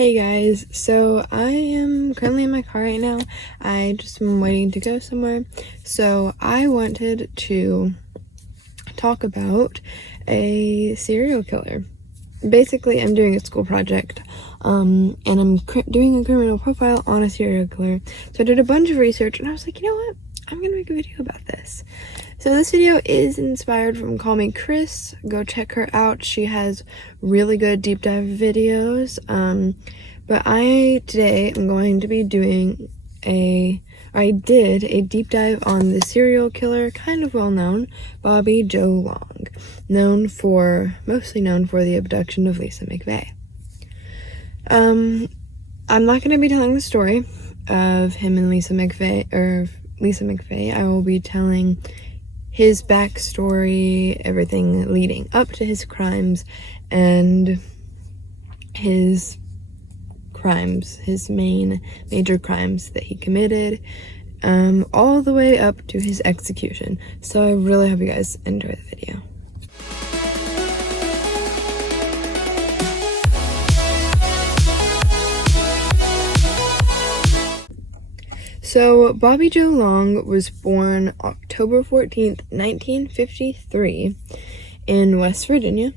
Hey guys, so I am currently in my car right now. I just am waiting to go somewhere. So I wanted to talk about a serial killer. Basically, I'm doing a school project, and I'm doing a criminal profile on a serial killer. So I did a bunch of research, and I was like, you know what? I'm gonna make a video about this. So this video is inspired from Call Me Chris. Go check her out. She has really good deep dive videos. But today I'm going to be doing I did a deep dive on the serial killer, kind of well known, Bobby Joe Long, mostly known for the abduction of Lisa McVeigh. I'm not going to be telling the story of him and Lisa McVeigh. I will be telling his backstory, everything leading up to his crimes, and his major crimes that he committed, all the way up to his execution. So I really hope you guys enjoy the video. So Bobby Joe Long was born October 14th, 1953 in West Virginia,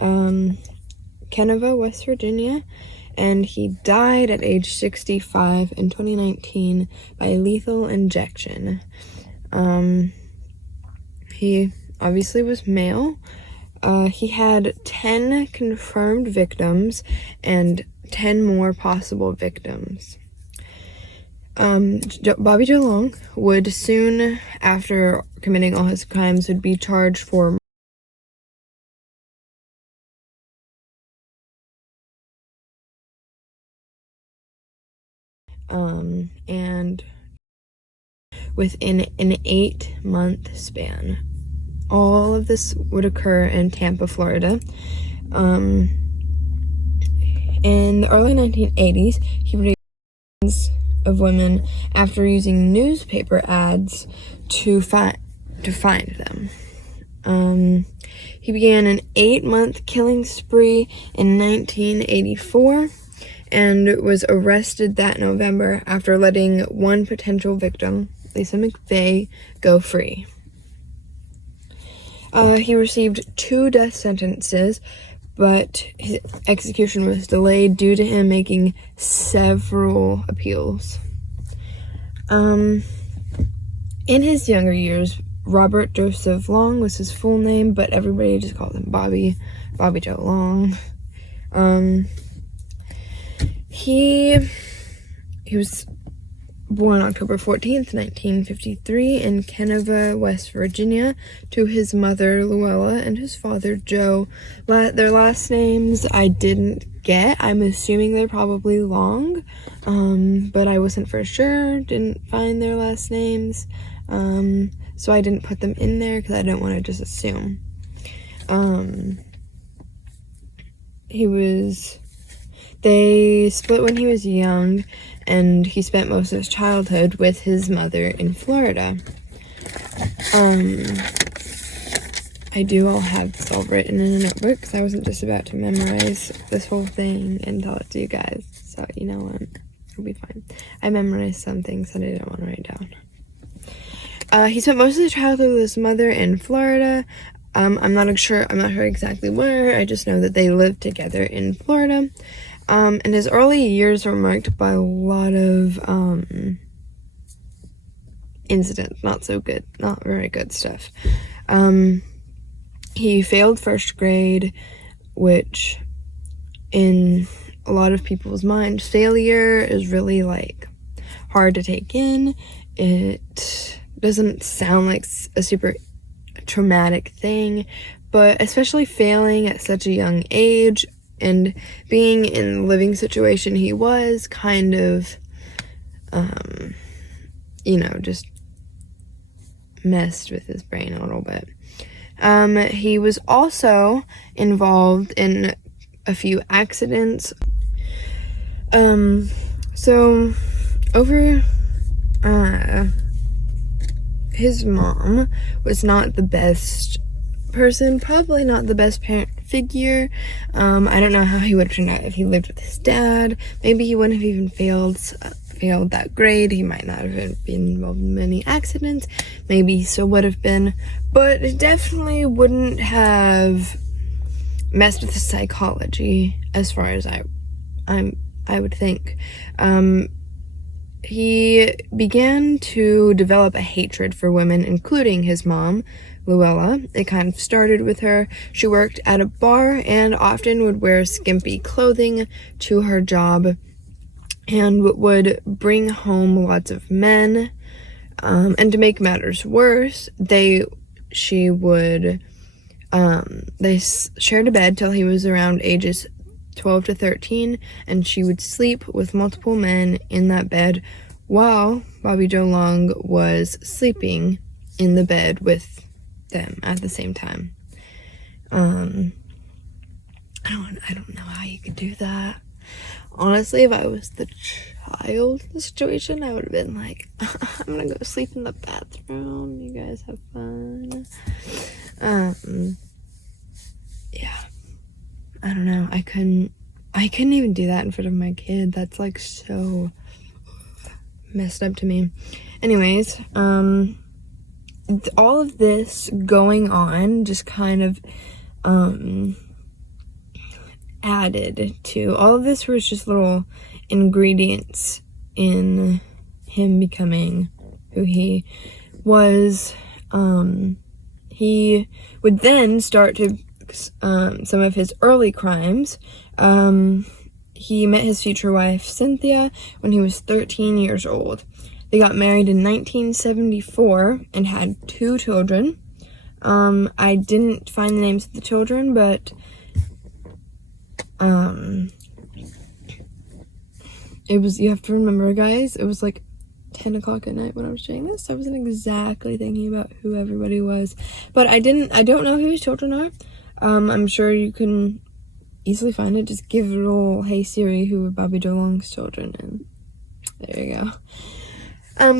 Kenova, West Virginia, and he died at age 65 in 2019 by lethal injection. He obviously was male. He had 10 confirmed victims and 10 more possible victims. Bobby Joe Long would soon after committing all his crimes would be charged for and within an 8-month span. All of this would occur in Tampa, Florida. In the early 1980s, he raised of women after using newspaper ads to find them. He began an 8-month killing spree in 1984 and was arrested that November after letting one potential victim, Lisa McVeigh, go free. He received 2 death sentences, but his execution was delayed due to him making several appeals. In his younger years, Robert Joseph Long was his full name, but everybody just called him Bobby Joe Long. He was born October 14th, 1953 in Kenova, West Virginia, to his mother, Luella, and his father, Joe. Their last names I didn't get. I'm assuming they're probably Long, but I wasn't for sure. Didn't find their last names, so I didn't put them in there because I didn't want to just assume. They split when he was young, and he spent most of his childhood with his mother in Florida. I do all have this all written in a notebook because I wasn't just about to memorize this whole thing and tell it to you guys. So, you know what? It'll be fine. I memorized some things that I didn't want to write down. He spent most of his childhood with his mother in Florida. I'm not sure exactly where. I just know that they lived together in Florida. And his early years were marked by a lot of incidents, not very good stuff. He failed first grade, which in a lot of people's minds, failure is really hard to take in. It doesn't sound like a super traumatic thing, but especially failing at such a young age and being in the living situation he was kind of, just messed with his brain a little bit. He was also involved in a few accidents. His mom was not the best person, probably not the best figure. I don't know how he would have turned out if he lived with his dad. Maybe he wouldn't have even failed that grade. He might not have been involved in many accidents. Maybe he still would have been, but it definitely wouldn't have messed with his psychology, as far as I would think. He began to develop a hatred for women, including his mom, Luella. It kind of started with her. She worked at a bar and often would wear skimpy clothing to her job and would bring home lots of men. And to make matters worse, they shared a bed till he was around ages 12 to 13, and she would sleep with multiple men in that bed while Bobby Joe Long was sleeping in the bed with them at the same time. I don't know how you could do that. Honestly, if I was the child in the situation, I would have been like, I'm gonna go sleep in the bathroom. You guys have fun. Yeah. I don't know. I couldn't even do that in front of my kid. That's like so messed up to me. Anyways, all of this going on just kind of added to all of this was just little ingredients in him becoming who he was. He would then start to some of his early crimes. He met his future wife Cynthia when he was 13 years old. They got married in 1974 and had 2 children. I didn't find the names of the children, but you have to remember, guys, it was like 10 o'clock at night when I was doing this. I wasn't exactly thinking about who everybody was, but I don't know who his children are. I'm sure you can easily find it. Just give it a little, hey Siri, who are Bobby Joe Long's children, and there you go.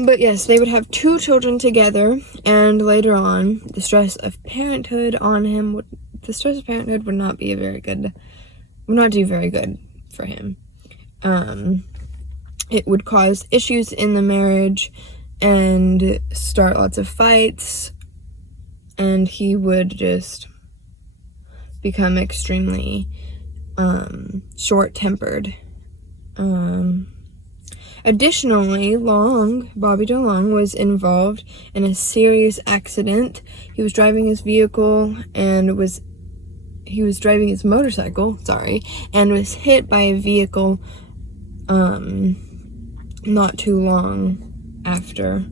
But yes, they would have 2 children together, and later on, the stress of parenthood would not do very good for him. It would cause issues in the marriage and start lots of fights, and he would just become extremely short-tempered. Additionally, Bobby Joe Long was involved in a serious accident. He was driving his vehicle and he was driving his motorcycle, and was hit by a vehicle not too long after.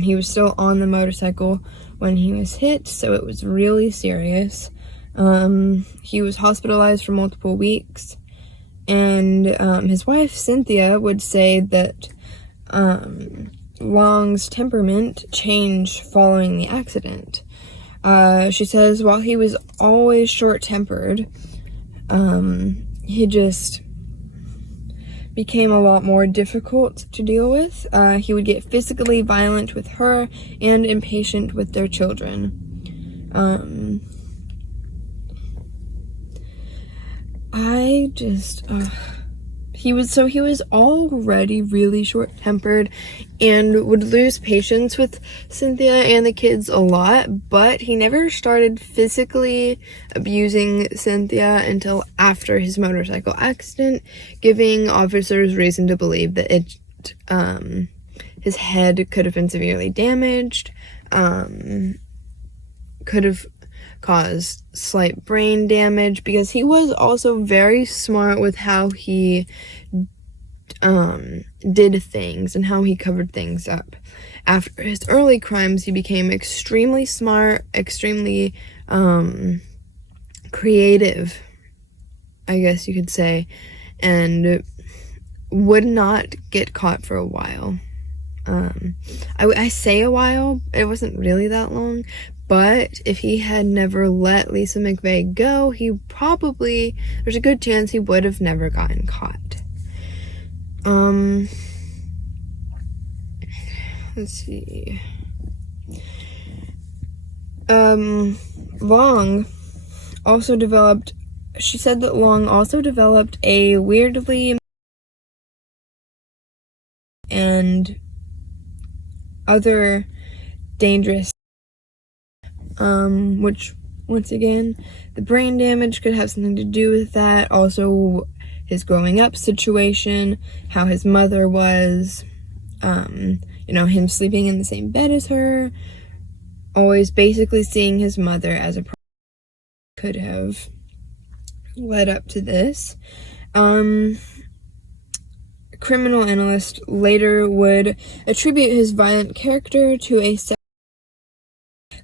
He was still on the motorcycle when he was hit, so it was really serious. He was hospitalized for multiple weeks, and his wife Cynthia would say that Long's temperament changed following the accident. She says while he was always short-tempered, he just became a lot more difficult to deal with. He would get physically violent with her and impatient with their children. He was already really short-tempered and would lose patience with Cynthia and the kids a lot, but he never started physically abusing Cynthia until after his motorcycle accident, giving officers reason to believe that his head could have been severely damaged, could have caused slight brain damage, because he was also very smart with how he did things and how he covered things up. After his early crimes, he became extremely smart, extremely creative, I guess you could say, and would not get caught for a while. I say a while, it wasn't really that long, but if he had never let Lisa McVeigh go, there's a good chance he would have never gotten caught. Let's see. Long also developed, she said that Long also developed a weirdly and other dangerous, which, once again, the brain damage could have something to do with that. Also, his growing up situation, how his mother was, him sleeping in the same bed as her, always basically seeing his mother as a could have led up to this. Criminal analyst later would attribute his violent character to a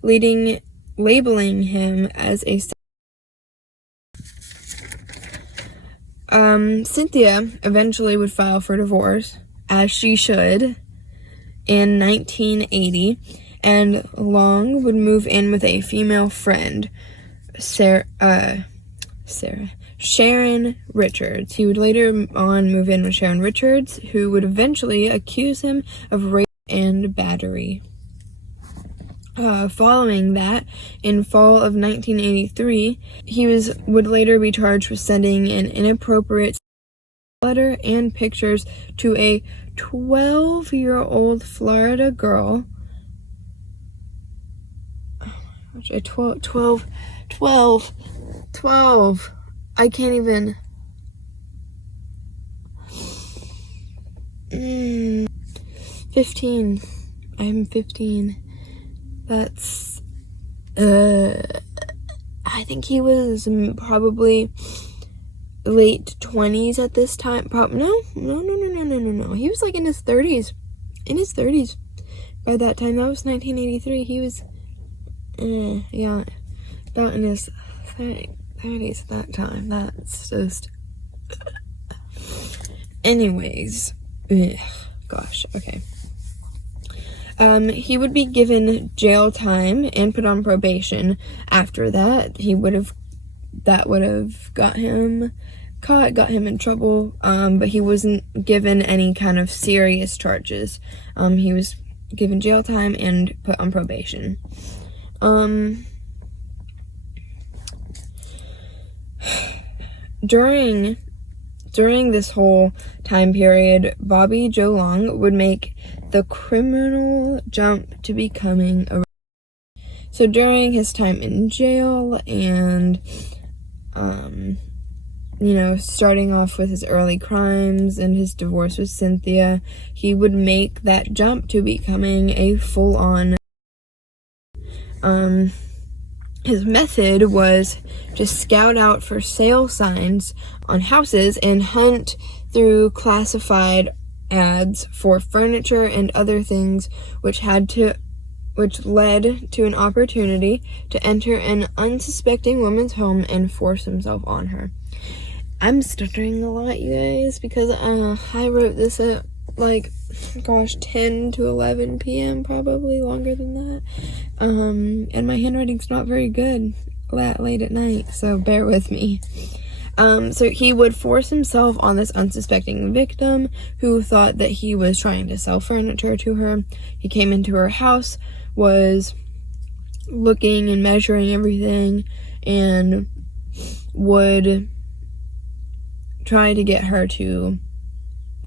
labeling him as a Cynthia eventually would file for divorce, as she should, in 1980, and Long would move in with a female friend, Sharon Richards. He would later on move in with Sharon Richards, who would eventually accuse him of rape and battery. Following that, in fall of 1983, he would later be charged with sending an inappropriate letter and pictures to a 12-year-old Florida girl. A 12. I can't even. 15. I'm 15. That's, I think he was probably late 20s at this time. No. He was like in his 30s. By that time. That was 1983. He was, about in his 30s at that time. That's just, anyways. Gosh, okay. He would be given jail time and put on probation. After that, that would have got him caught, got him in trouble, but he wasn't given any kind of serious charges. He was given jail time and put on probation. During this whole time period, Bobby Joe Long would make the criminal jump to becoming a... So during his time in jail and, starting off with his early crimes and his divorce with Cynthia, he would make that jump to becoming a full-on... His method was to scout out for sale signs on houses and hunt through classified ads for furniture and other things, which led to an opportunity to enter an unsuspecting woman's home and force himself on her. I'm stuttering a lot, you guys, because I wrote this at 10 to 11 p.m, probably longer than that, and my handwriting's not very good that late at night, so bear with me. So he would force himself on this unsuspecting victim who thought that he was trying to sell furniture to her. He came into her house, was looking and measuring everything, and would try to get her to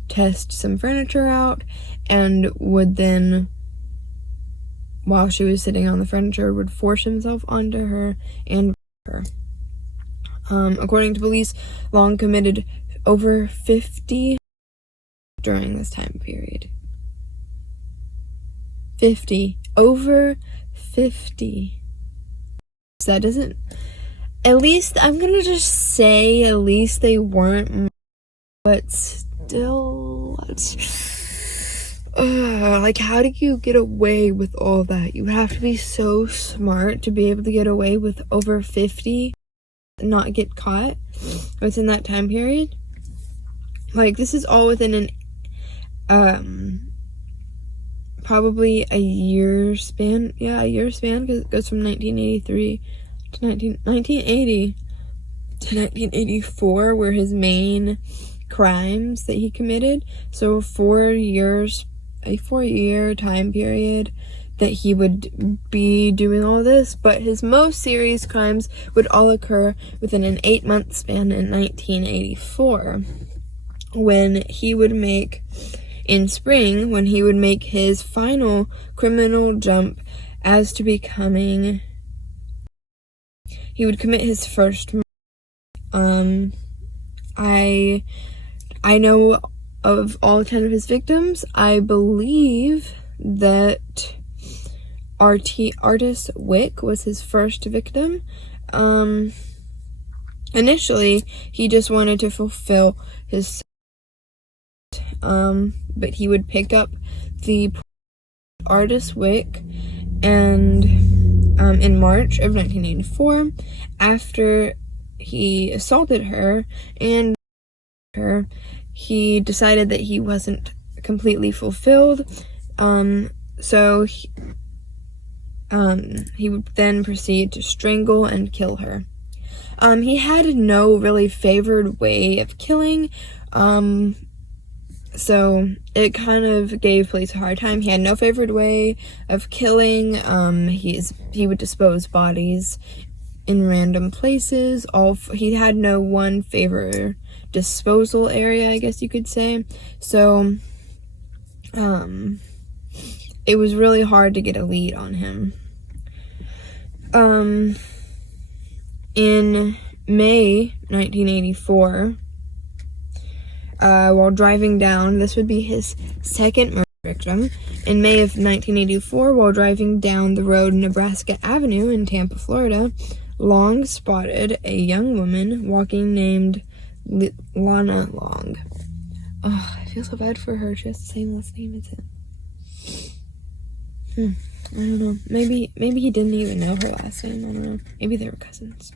test some furniture out, and would then, while she was sitting on the furniture, would force himself onto her and her. According to police, Long committed over 50 during this time period. 50. Over 50. So that doesn't... At least, I'm gonna just say, at least they weren't... But still... how do you get away with all that? You have to be so smart to be able to get away with over 50... not get caught within that time period. This is all within probably a year span. Yeah, a year span, because it goes from 1983 to 1980 to 1984 were his main crimes that he committed. So a 4 year time period that he would be doing all this, but his most serious crimes would all occur within an 8-month span in 1984, when he would make, in spring, when he would make his final criminal jump as to becoming, he would commit his first murder. I know of all 10 of his victims. I believe that Artis Wick was his first victim. Initially, he just wanted to fulfill his, but he would pick up the Artis Wick, and in March of 1984, after he assaulted her and her, he decided that he wasn't completely fulfilled, so he would then proceed to strangle and kill her. He had no really favored way of killing, so it kind of gave police a hard time. He had no favored way of killing. He would dispose bodies in random places. He had no one favor disposal area, I guess you could say. So it was really hard to get a lead on him. In May 1984, while driving down, this would be his second murder victim. In May of 1984, while driving down the road Nebraska Avenue in Tampa, Florida, Long spotted a young woman walking named Lana Long. Oh, I feel so bad for her. She has the same last name as him. I don't know. Maybe he didn't even know her last name. I don't know. Maybe they were cousins.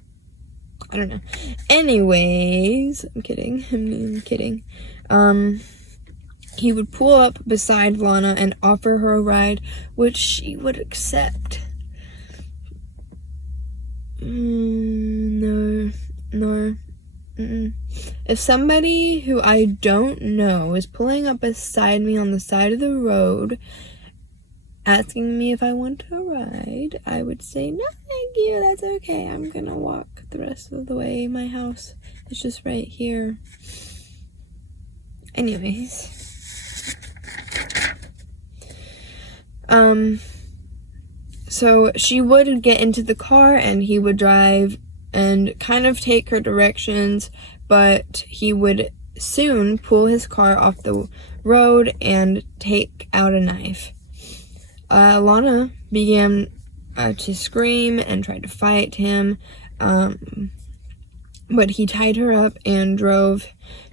I don't know. Anyways, I'm kidding. I'm kidding. He would pull up beside Lana and offer her a ride, which she would accept. No. If somebody who I don't know is pulling up beside me on the side of the road, asking me if I want a ride, I would say, no, thank you, that's okay. I'm gonna walk the rest of the way. My house is just right here. Anyways. So she would get into the car and he would drive and kind of take her directions, but he would soon pull his car off the road and take out a knife. Lana began to scream and tried to fight him, but he tied her up and drove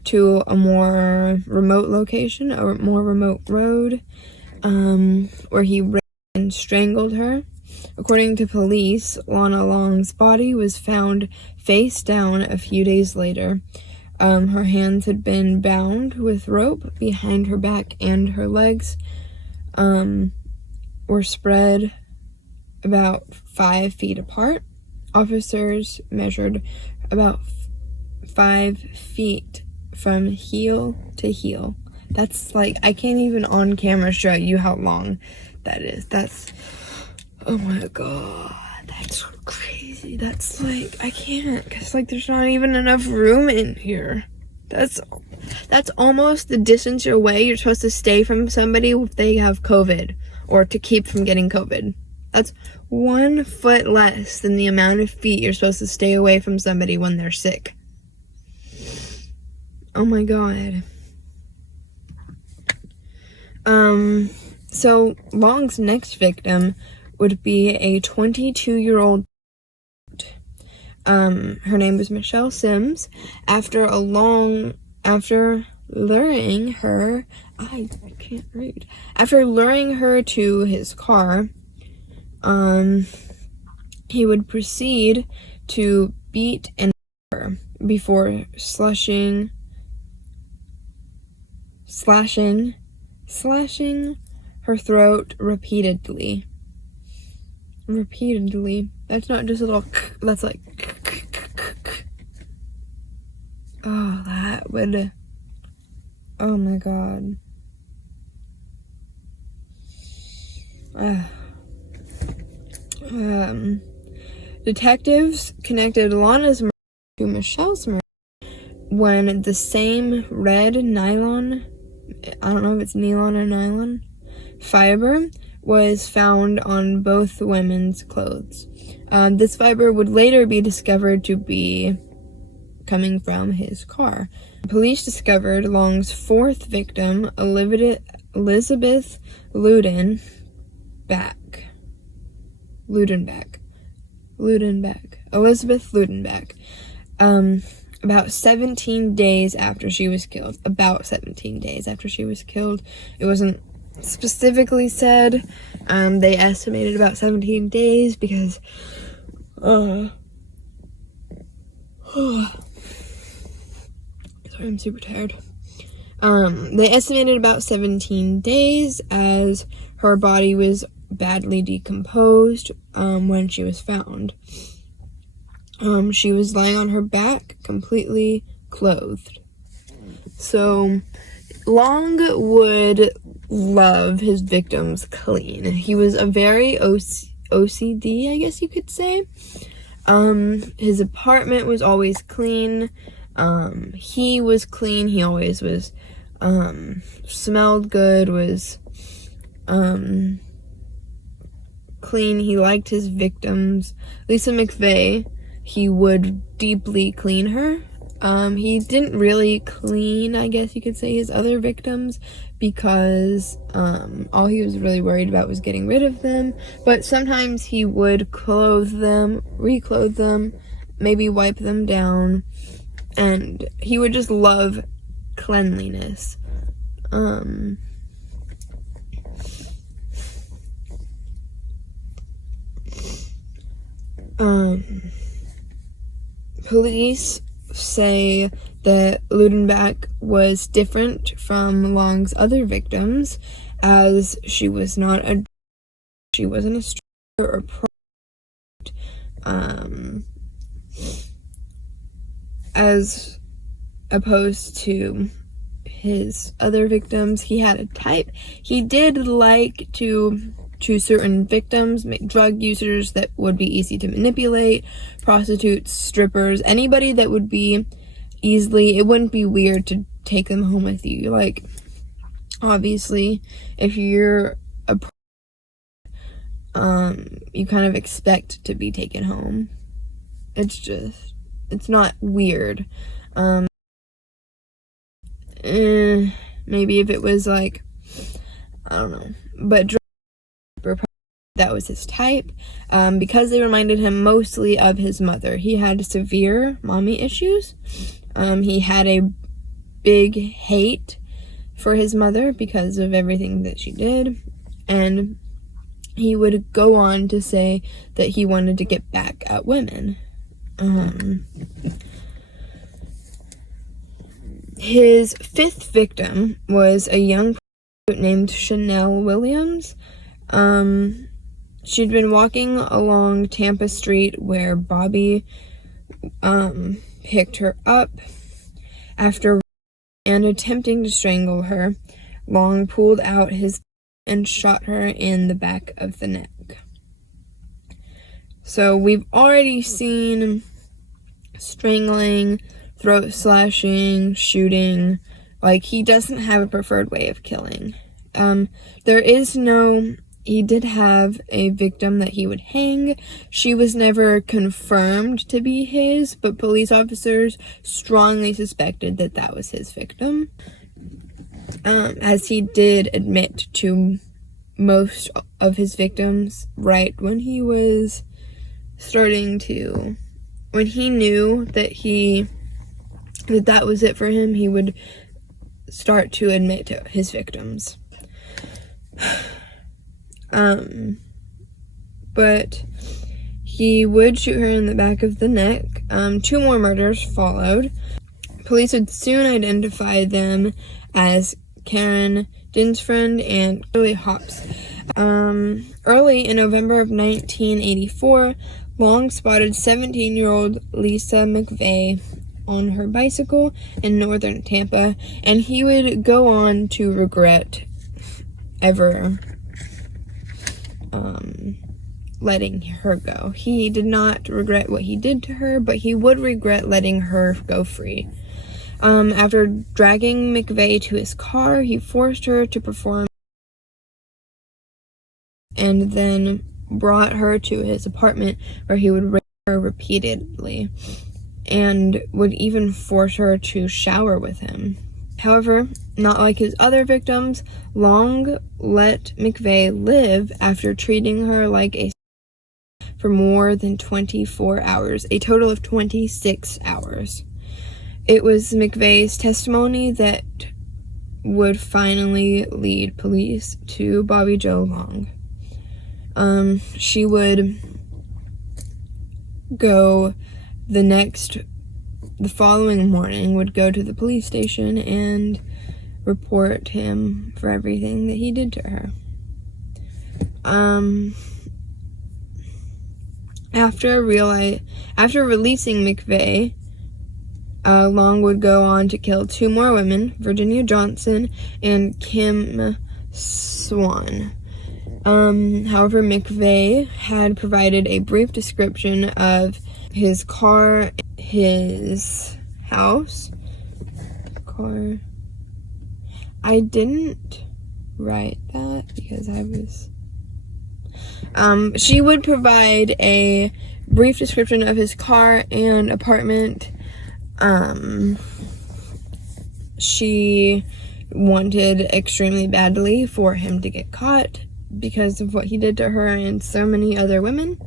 to a more remote location, a more remote road, where he raped and strangled her. According to police, Lana Long's body was found face down a few days later. Her hands had been bound with rope behind her back, and her legs were spread about 5 feet apart. Officers measured about 5 feet from heel to heel. That's like, I can't even on camera show you how long that is. That's, oh my god, that's crazy. That's like, I can't, because like there's not even enough room in here. That's almost the distance away you're supposed to stay from somebody if they have COVID, or to keep from getting COVID. That's 1 foot less than the amount of feet you're supposed to stay away from somebody when they're sick. Oh my god. So Long's next victim would be a 22-year-old. Her name was Michelle Sims. After luring her, I can't read. After luring her to his car, he would proceed to beat and her before slashing her throat repeatedly. That's not just a little, that's like, oh, that would, oh my god. Detectives connected Lana's murder to Michelle's murder when the same red nylon, I don't know if it's nylon or nylon, fiber was found on both women's clothes. This fiber would later be discovered to be coming from his car. Police discovered Long's fourth victim, Elizabeth Ludenbach, about 17 days after she was killed. It wasn't specifically said. They estimated about 17 days because sorry, I'm super tired. They estimated about 17 days as her body was badly decomposed when she was found. She was lying on her back, completely clothed. So, Long would love his victims clean. He was a very OCD, I guess you could say. His apartment was always clean. He was clean. He always was, smelled good, was, clean. He liked his victims. Lisa McVeigh, he would deeply clean her. He didn't really clean, I guess you could say, his other victims because all he was really worried about was getting rid of them. But sometimes he would clothe them, reclothe them, maybe wipe them down, and he would just love cleanliness. Police say that Ludenbach was different from Long's other victims, as she wasn't a stripper or as opposed to his other victims. He had a type. He did like to choose certain victims, drug users that would be easy to manipulate, prostitutes, strippers, anybody that would be easily, it wouldn't be weird to take them home with you. Like, obviously, if you're a you kind of expect to be taken home. It's not weird. Maybe if it was like, I don't know, but that was his type, because they reminded him mostly of his mother. He had severe mommy issues. He had a big hate for his mother because of everything that she did, and he would go on to say that he wanted to get back at women. His fifth victim was a young prostitute named Chanel Williams. She'd been walking along Tampa Street where Bobby picked her up after and attempting to strangle her. Long pulled out his and shot her in the back of the neck. So we've already seen strangling, throat slashing, shooting. Like, he doesn't have a preferred way of killing. He did have a victim that he would hang. She was never confirmed to be his, but police officers strongly suspected that that was his victim. As he did admit to most of his victims right when he was when he knew that that was it for him, he would start to admit to his victims. But he would shoot her in the back of the neck. 2 more murders followed. Police would soon identify them as Karen Dinsfriend and Shirley Hops. Early in November of 1984, Long spotted 17-year-old Lisa McVeigh on her bicycle in northern Tampa, and he would go on to regret ever letting her go. He did not regret what he did to her, but he would regret letting her go free. After dragging McVeigh to his car, he forced her to perform and then brought her to his apartment, where he would rape her repeatedly and would even force her to shower with him. However, not like his other victims, Long let McVeigh live after treating her like a for more than 24 hours, a total of 26 hours. It was McVeigh's testimony that would finally lead police to Bobby Joe Long. She would go the following morning, would go to the police station and report him for everything that he did to her. After releasing McVeigh, Long would go on to kill 2 more women, Virginia Johnson and Kim Swan. However, McVeigh had provided a brief description of his car, his house. I didn't write that because I was... she would provide a brief description of his car and apartment. She wanted extremely badly for him to get caught because of what he did to her and so many other women.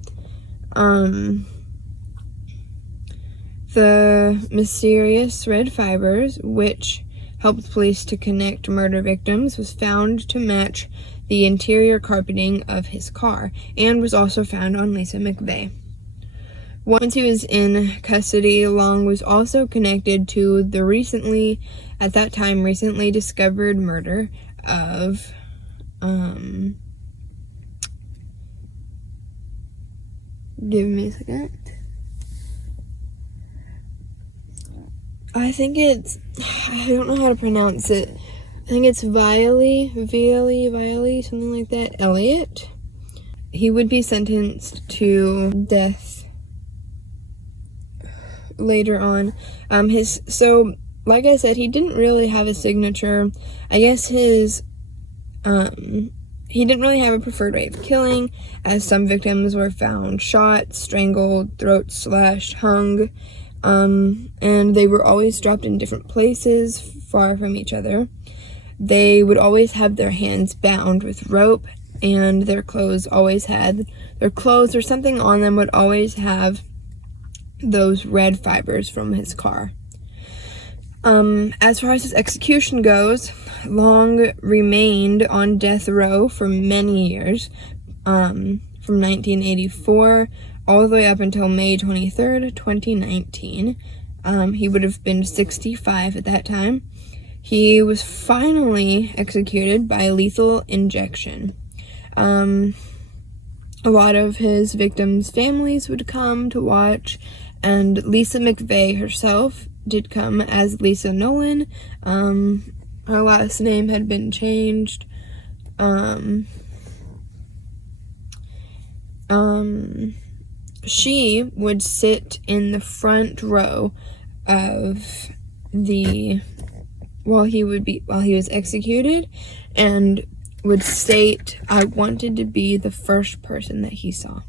The mysterious red fibers, which helped police to connect murder victims, was found to match the interior carpeting of his car and was also found on Lisa McVeigh. Once he was in custody, Long was also connected to the recently discovered murder of give me a second. I don't know how to pronounce it. I think it's Viley, something like that. Elliott. He would be sentenced to death later on. Like I said, he didn't really have a signature. I guess he didn't really have a preferred way of killing, as some victims were found shot, strangled, throat slashed, hung, and they were always dropped in different places, far from each other. They would always have their hands bound with rope, and their clothes or something on them would always have those red fibers from his car. As far as his execution goes, Long remained on death row for many years, from 1984 all the way up until May 23rd, 2019. He would have been 65 at that time. He was finally executed by lethal injection. A lot of his victims' families would come to watch, and Lisa McVeigh herself did come as Lisa Nolan. Her last name had been changed. She would sit in the front row of while he was executed, and would state, "I wanted to be the first person that he saw."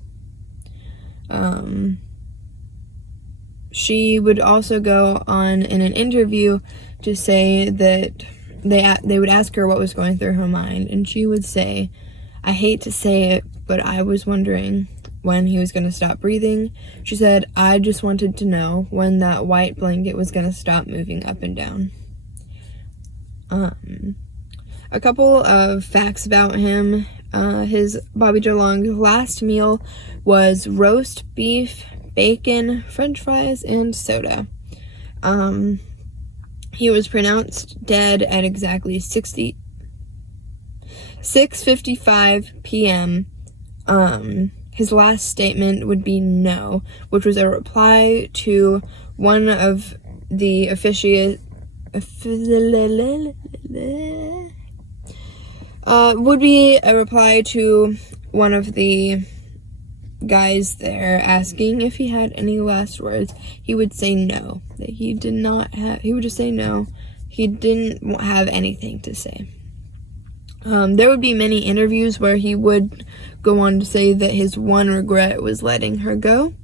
She would also go on in an interview to say that they would ask her what was going through her mind, and she would say, "I hate to say it, but I was wondering when he was going to stop breathing." She said, "I just wanted to know when that white blanket was going to stop moving up and down." A couple of facts about him. Bobby Joe Long's last meal was roast beef, bacon, french fries, and soda. He was pronounced dead at exactly 6:55 p.m. His last statement would be no, which was a reply to one of the guys there asking if he had any last words, he would say no. That he did not have, he would just say no. He didn't have anything to say. There would be many interviews where he would go on to say that his one regret was letting her go.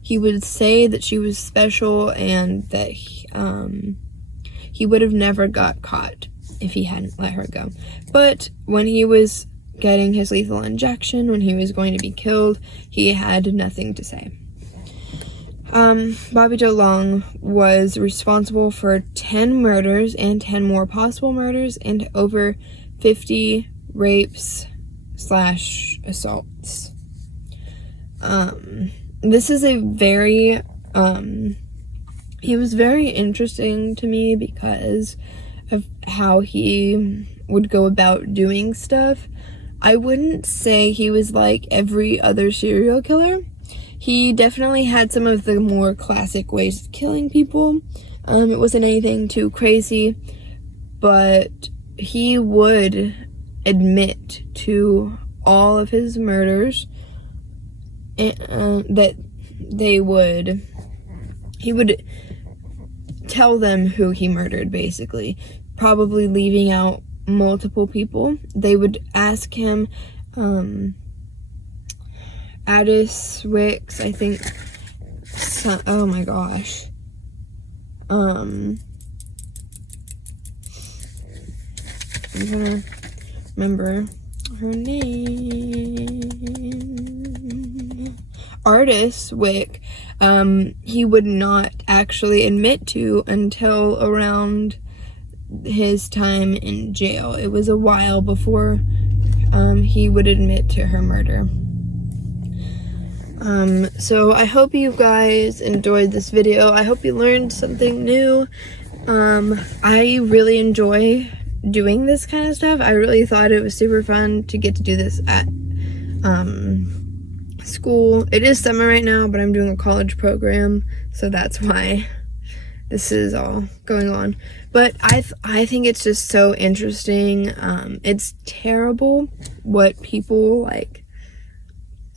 He would say that she was special and that he would have never got caught if he hadn't let her go. But when he was getting his lethal injection, when he was going to be killed, he had nothing to say. Bobby Joe Long was responsible for 10 murders and 10 more possible murders and over 50 rapes / assaults. This is a very, he was very interesting to me because of how he would go about doing stuff. I wouldn't say he was like every other serial killer. He definitely had some of the more classic ways of killing people. It wasn't anything too crazy, but he would admit to all of his murders, and that he would tell them who he murdered, basically, probably leaving out multiple people. They would ask him, Addis Wicks, I think, oh my gosh, I'm gonna remember her name, Artis Wick, he would not actually admit to until around his time in jail. It was a while before he would admit to her murder. So I hope you guys enjoyed this video. I hope you learned something new. I really enjoy doing this kind of stuff. I really thought it was super fun to get to do this at school. It is summer right now, but I'm doing a college program, so that's why this is all going on. But I think it's just so interesting. It's terrible what people like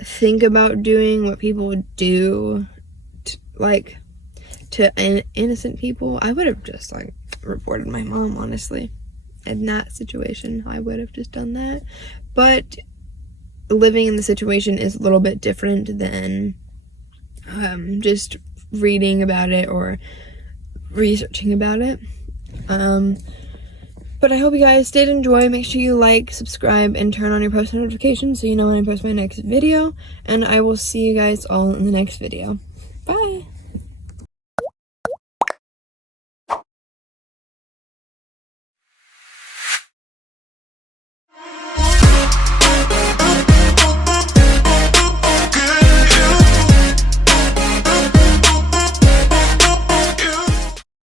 think about doing, what people would do to innocent people. I would have just like reported my mom, honestly. In that situation, I would have just done that. But living in the situation is a little bit different than just reading about it or researching about it. But I hope you guys did enjoy. Make sure you like, subscribe, and turn on your post notifications so you know when I post my next video. And I will see you guys all in the next video.